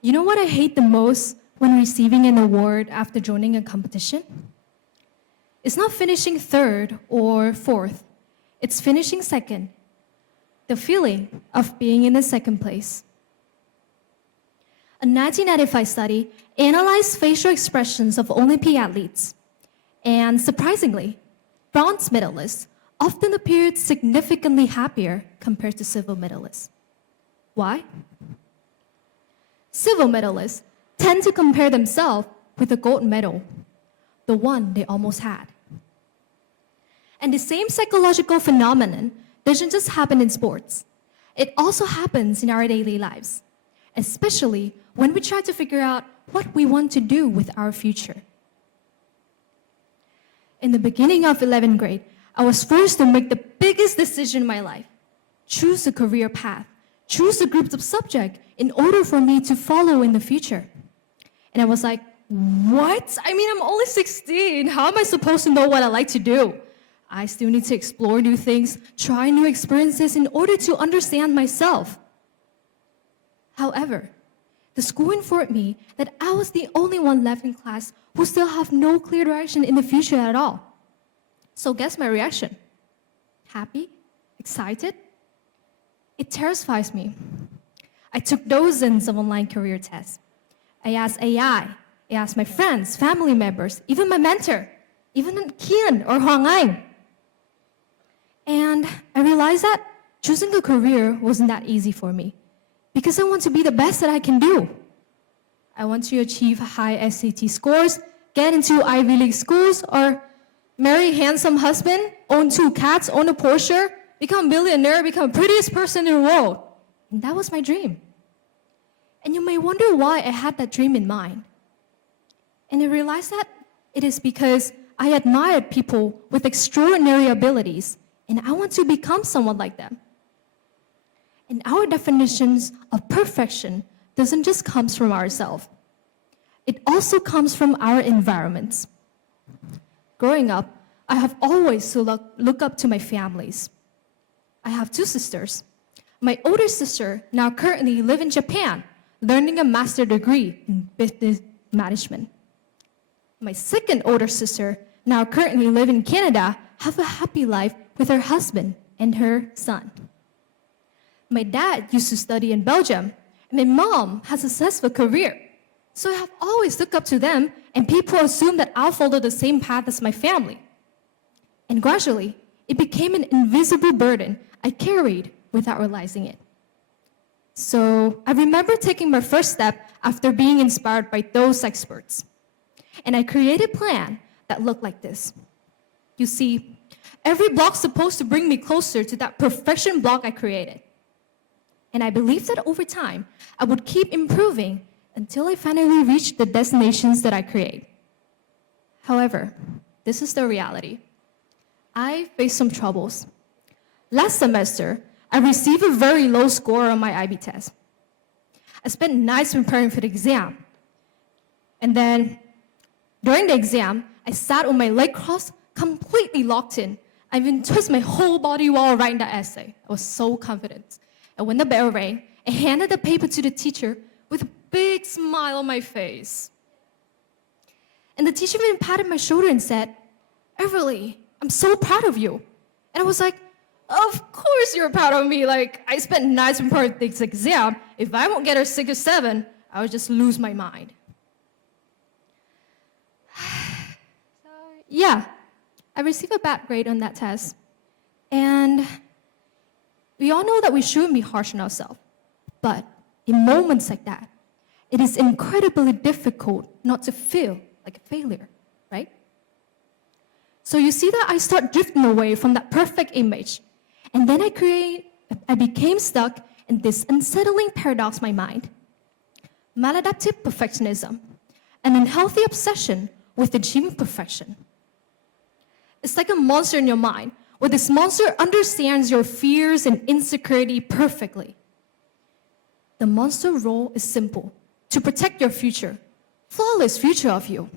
You know what I hate the most when receiving an award after joining a competition? It's not finishing third or fourth, it's finishing second. The feeling of being in the second place. A 1995 study analyzed facial expressions of Olympic athletes, and surprisingly, bronze medalists often appeared significantly happier compared to silver medalists. Why? Silver medalists tend to compare themselves with the gold medal, the one they almost had. And the same psychological phenomenon doesn't just happen in sports. It also happens in our daily lives, especially when we try to figure out what we want to do with our future. In the beginning of 11th grade, I was forced to make the biggest decision in my life. Choose a career path, choose a group of subjects in order for me to follow in the future. And I was like, what? I mean, I'm only 16. How am I supposed to know what I like to do? I still need to explore new things, try new experiences in order to understand myself. However, the school informed me that I was the only one left in class who still have no clear direction in the future at all. So guess my reaction? Happy? Excited? It terrifies me. I took dozens of online career tests. I asked AI, I asked my friends, family members, even my mentor, even Kian or Huang Ang. And I realized that choosing a career wasn't that easy for me because I want to be the best that I can do. I want to achieve high SAT scores, get into Ivy League schools, or marry a handsome husband, own 2 cats, own a Porsche, become a billionaire, become the prettiest person in the world. And that was my dream. And you may wonder why I had that dream in mind. And I realized that it is because I admired people with extraordinary abilities, and I want to become someone like them. And our definitions of perfection doesn't just come from ourselves. It also comes from our environments. Growing up, I have always looked up to my families. I have 2 sisters. My older sister now currently lives in Japan, learning a master's degree in business management. My second older sister now currently lives in Canada, have a happy life with her husband and her son. My dad used to study in Belgium, and my mom has a successful career. So I have always looked up to them, and people assume that I'll follow the same path as my family. And gradually, it became an invisible burden I carried without realizing it. So I remember taking my first step after being inspired by those experts. And I created a plan that looked like this. You see, every block's supposed to bring me closer to that perfection block I created. And I believed that over time, I would keep improving until I finally reached the destinations that I create. However, this is the reality. I faced some troubles. Last semester, I received a very low score on my IB test. I spent nights preparing for the exam. And then, during the exam, I sat with my leg crossed, completely locked in. I even twisted my whole body while writing that essay. I was so confident. And when the bell rang, I handed the paper to the teacher with a big smile on my face. And the teacher even patted my shoulder and said, "Everly, I'm so proud of you." And I was like, of course you're proud of me. Like, I spent nights preparing for this exam. If I won't get a 6 or 7, I would just lose my mind. So, yeah, I received a bad grade on that test. And we all know that we shouldn't be harsh on ourselves. But in moments like that, it is incredibly difficult not to feel like a failure, right? So you see that I start drifting away from that perfect image. And then I became stuck in this unsettling paradox in my mind. Maladaptive perfectionism, an unhealthy obsession with achieving perfection. It's like a monster in your mind, where this monster understands your fears and insecurity perfectly. The monster role is simple, to protect your future, flawless future of you.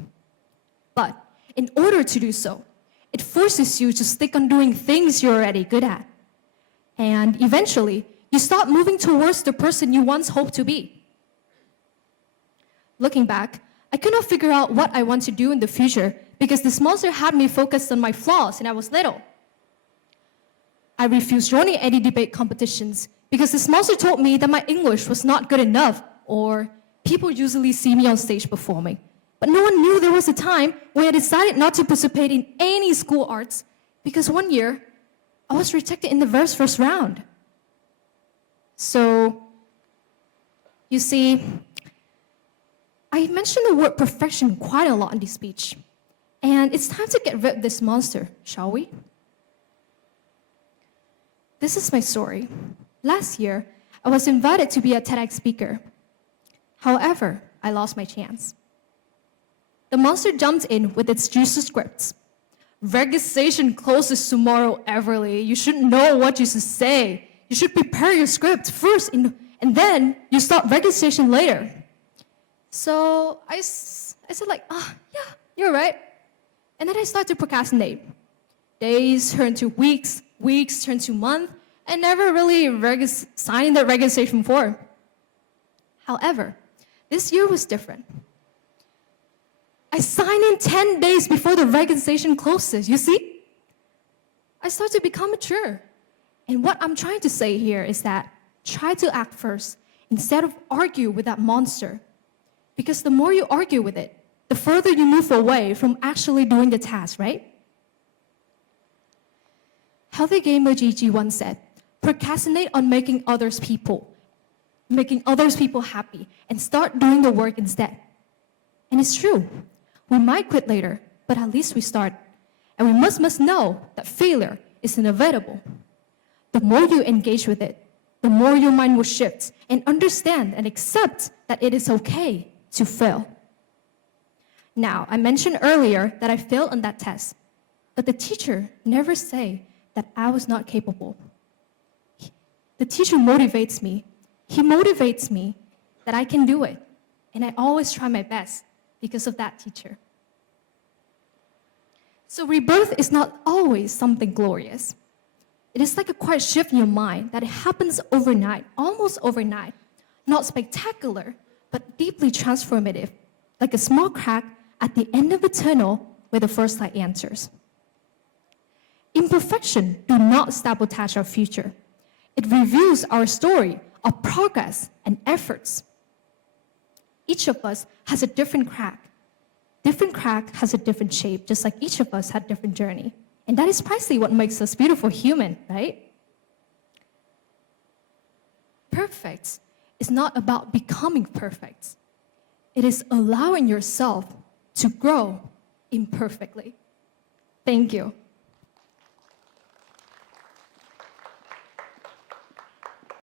But in order to do so, it forces you to stick on doing things you're already good at. And eventually, you start moving towards the person you once hoped to be. Looking back, I could not figure out what I want to do in the future because this monster had me focused on my flaws when I was little. I refused joining any debate competitions because this monster told me that my English was not good enough, or people usually see me on stage performing. But no one knew there was a time when I decided not to participate in any school arts because one year I was rejected in the very first round. So, you see, I mentioned the word perfection quite a lot in this speech. And it's time to get rid of this monster, shall we? This is my story. Last year, I was invited to be a TEDx speaker. However, I lost my chance. The monster jumped in with its juicy scripts. Registration closes tomorrow, Everly. You should know what you should say. You should prepare your script first, and then you start registration later. So I said like, yeah, you're right. And then I started to procrastinate. Days turned to weeks, weeks turned to months, and never really signed the registration form. However, this year was different. I signed in 10 days before the registration closes, you see? I started to become mature. And what I'm trying to say here is that try to act first instead of argue with that monster. Because the more you argue with it, the further you move away from actually doing the task, right? Healthy Gamer Gigi once said, procrastinate on making others people happy, and start doing the work instead. And it's true. We might quit later, but at least we start. And we must know that failure is inevitable. The more you engage with it, the more your mind will shift and understand and accept that it is okay to fail. Now, I mentioned earlier that I failed on that test, but the teacher never said that I was not capable. The teacher motivates me. He motivates me that I can do it, and I always try my best because of that teacher. So rebirth is not always something glorious. It is like a quiet shift in your mind that happens overnight, almost overnight. Not spectacular, but deeply transformative, like a small crack at the end of a tunnel where the first light enters. Imperfection do not sabotage our future. It reveals our story of progress and efforts. Each of us has a different crack. Different crack has a different shape, just like each of us had a different journey. And that is precisely what makes us beautiful human, right? Perfect is not about becoming perfect. It is allowing yourself to grow imperfectly. Thank you.